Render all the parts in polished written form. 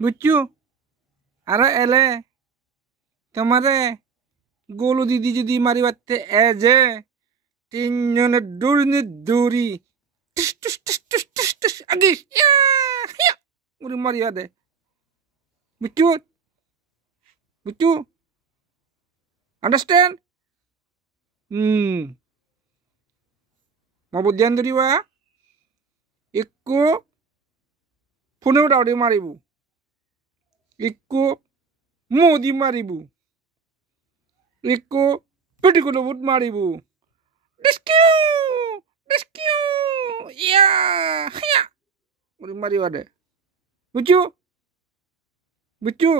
বুঝছো আর এলে তোমারে গোলু দিদি যদি মারিবাতে এ যে তিনজনের দৌড়ি টিস টিস টিস টিস টিস টিস আগিস উড়ি মারিয়া দে বুঝছো বুঝছো আন্ডারস্ট্যান্ড মাবুদ্যান ধরিবা একটু ফোনেও ডাউডি মারিবু একটু মোদি মারিবু একটু পেটিকুলো বুট মারিবু ডিস্কিউ ডিস্কিউ ইয়া হিয়া উড়ি মারিবা দে বুঝছো বুঝছো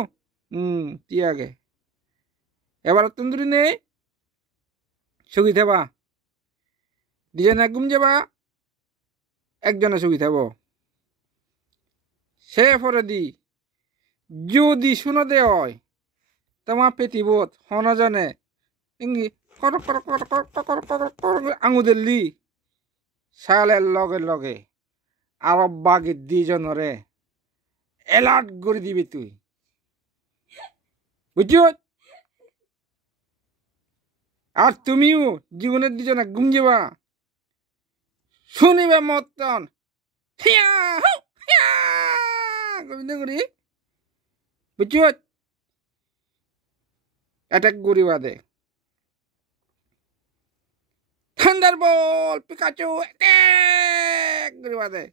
তিয়াগে এবার তন্দুরি নেই সুগি থাবা দুজনে ঘুম যাবা একজনে সুগি থাব সে পরে দি যদি শুনো দে হয় তোমার পেটিবোধ হনজনে ইঙ্গি কর কর কর কর কর কর কর আঙু দিল্লি শালের লগে লগে আরব বাগের দুজনরে এলার্ট করে দিবি তুই বুঝছো আর তুমিও জীবনের দুজনে ঘুম যাবা শুনিবে মতন করি বুঝছো অ্যাটাক করিবা দে থান্ডারবোল পিকাচু অ্যাটাক করিবা দে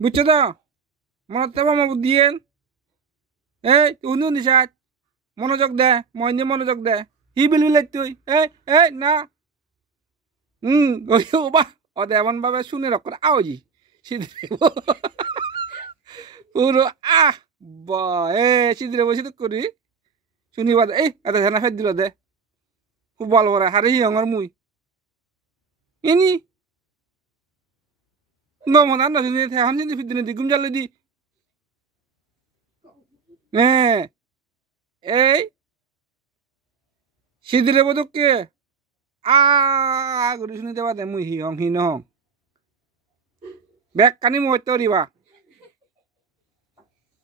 বুঝছো তো মনত থাকবা মা বুদ্ধিয়েন এই উনু নিশাত মনোযোগ দে মই মনোযোগ দে হি বিলবিলে তুই এই না বা অদে এমন ভাবে শুনে রক আওজি সিদ্ধি পুরো বা সিদ্ধি বসে তো করি শুনিবা এই এত ঝানা ফের দিল দে খুব ভালো করে হারে হি আমার মুই এনি নমন আর না শুনি এখন কিন্তু ফির দিনে দি ঘুম জ্বালে দি এই সিদ্ধিরে বদককে করে শুনি দেবা দে মুই হি হং হি নহং বেগ কানি মই তরিবা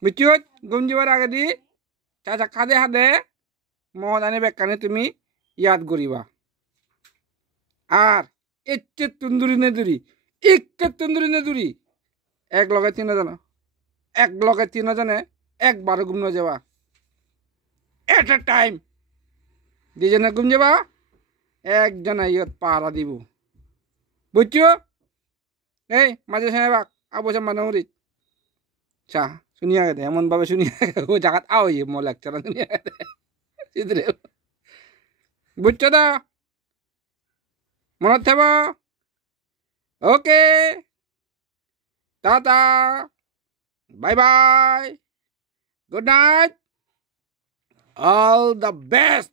বুঝছো ঘুম যাবার আগে দি চাচা কাঁদে হাদে মহাদানে বেগ কানে তুমি ইয়াদ করিবা আর এচ্ছে তন্দুরি নেদুরি একটা তন্দুরি নেদুরি এক লগে তিনজনে একবারে ঘুম যাবা এট এ টাইম দুজনে ঘুম যাবা একজনে ইয়ত পাহারা দিব বুঝছো এই মাঝে সাহেবাক আবসা মানহরি চা শুনিয়া গেছে এমন ভাবে শুনিয়া ও জায়গাত আও মো লেকচার শুনিয়া গেছে বুঝছো তো মনত থাকব ওকে tata bye bye good night all the best